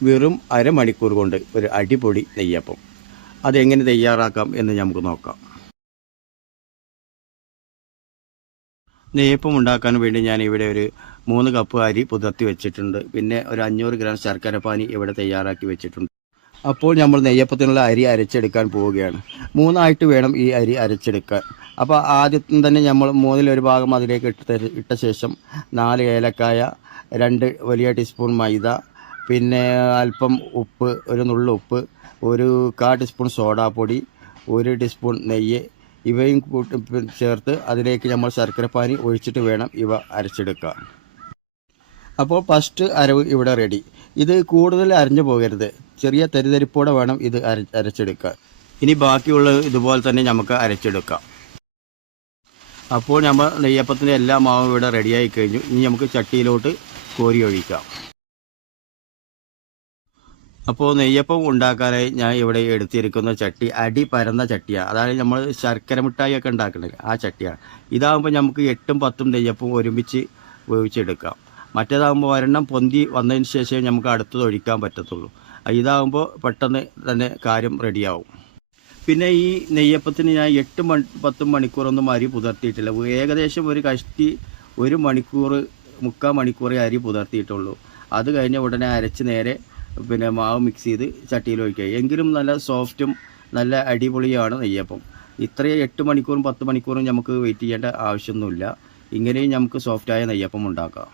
വെറും അരമണിക്കൂർ കൊണ്ട് ഒരു അടിപൊളി നെയ്യപ്പം. അതെങ്ങനെ തയ്യാറാക്കാം എന്ന് നമുക്ക് നോക്കാം. നെയ്യപ്പം ഉണ്ടാക്കാൻ വേണ്ടി ഞാൻ ഇവിടെ ഒരു 3 കപ്പ് അരി പുതിർത്തി വെച്ചിട്ടുണ്ട്. പിന്നെ ഒരു 500 ഗ്രാം ശർക്കര പാനി ഇവിടെ തയ്യാറാക്കി വെച്ചിട്ടുണ്ട്. അപ്പോൾ നമ്മൾ നെയ്യപ്പത്തിനുള്ള അരി അരച്ചെടുക്കാൻ പോവുകയാണ്. 3 വേണം ഈ അരി അരച്ചെടുക്കാൻ. അപ്പോൾ ആദ്യം തന്നെ നമ്മൾ 1/3 ഭാഗം അതിലേക്ക് ഇട്ട ശേഷം 4 ഏലക്കായ, 2 വലിയ ടീസ്പൂൺ മൈദ, പിന്നെ അല്പം ഉപ്പ്, ഒരു നുള്ളു ഉപ്പ്, ഒരു 1/4 ടീസ്പൂൺ സോഡാപ്പൊടി, 1 ടീസ്പൂൺ നെയ്യ്, ഇവയും ചേർത്ത് അതിലേക്ക് നമ്മൾ ശർക്കരപ്പാനി ഒഴിച്ചിട്ട് വേണം ഇവ അരച്ചെടുക്കാൻ. അപ്പോൾ ഫസ്റ്റ് അരവ് ഇവിടെ റെഡി. ഇത് കൂടുതൽ അരഞ്ഞു പോകരുത്, ചെറിയ തരിതരിപ്പോടെ വേണം ഇത് അരച്ചെടുക്കാൻ. ഇനി ബാക്കിയുള്ളത് ഇതുപോലെ തന്നെ നമുക്ക് അരച്ചെടുക്കാം. അപ്പോൾ നമ്മൾ നെയ്യപ്പത്തിൻ്റെ എല്ലാ മാവും ഇവിടെ റെഡിയായി കഴിഞ്ഞു. ഇനി നമുക്ക് ചട്ടിയിലോട്ട് കോരി ഒഴിക്കാം. അപ്പോൾ നെയ്യപ്പം ഉണ്ടാക്കാനായി ഞാൻ ഇവിടെ എടുത്തിരിക്കുന്ന ചട്ടി അടി പരന്ന ചട്ടിയാണ്. അതായത് നമ്മൾ ശർക്കര മിഠായി ഒക്കെ ഉണ്ടാക്കുന്നത് ആ ചട്ടിയാണ്. ഇതാകുമ്പോൾ നമുക്ക് 8ഉം 10ഉം നെയ്യപ്പം ഒരുമിച്ച് വേവിച്ചെടുക്കാം. മറ്റേതാകുമ്പോൾ ഒരെണ്ണം പൊന്തി വന്നതിന് ശേഷം നമുക്ക് അടുത്തത് ഒഴിക്കാൻ പറ്റത്തുള്ളൂ. ഇതാകുമ്പോൾ പെട്ടെന്ന് തന്നെ കാര്യം റെഡിയാവും. പിന്നെ ഈ നെയ്യപ്പത്തിന് ഞാൻ 8-10 മണിക്കൂറൊന്നും അരി പുതിർത്തിയിട്ടില്ല. ഏകദേശം ഒരു കഷ്ടി 1 മണിക്കൂർ 3/4 മണിക്കൂറേ അരി പുതിർത്തിയിട്ടുള്ളൂ. അത് കഴിഞ്ഞ ഉടനെ അരച്ച് നേരെ പിന്നെ മാവ് മിക്സ് ചെയ്ത് ചട്ടിയിൽ ഒഴിക്കുക. എങ്കിലും നല്ല സോഫ്റ്റും നല്ല അടിപൊളിയാണ് നെയ്യപ്പം. ഇത്രയും 8 മണിക്കൂറും 10 മണിക്കൂറും നമുക്ക് വെയിറ്റ് ചെയ്യേണ്ട ആവശ്യമൊന്നുമില്ല. ഇങ്ങനെയും നമുക്ക് സോഫ്റ്റായ നെയ്യപ്പം ഉണ്ടാക്കാം.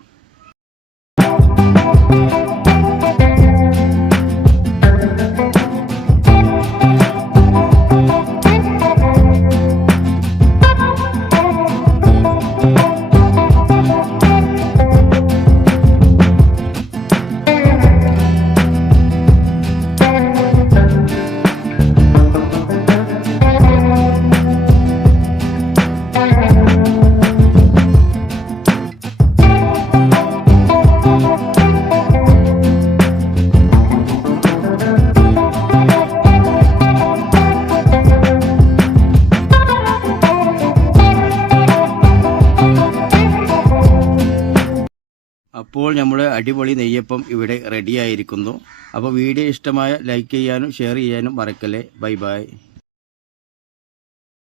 അപ്പോൾ നമ്മുടെ അടിപൊളി നെയ്യപ്പം ഇവിടെ റെഡിയായിരിക്കുന്നു. അപ്പോൾ വീഡിയോ ഇഷ്ടമായ ലൈക്ക് ചെയ്യാനും ഷെയർ ചെയ്യാനും മറക്കല്ലേ. Bye bye.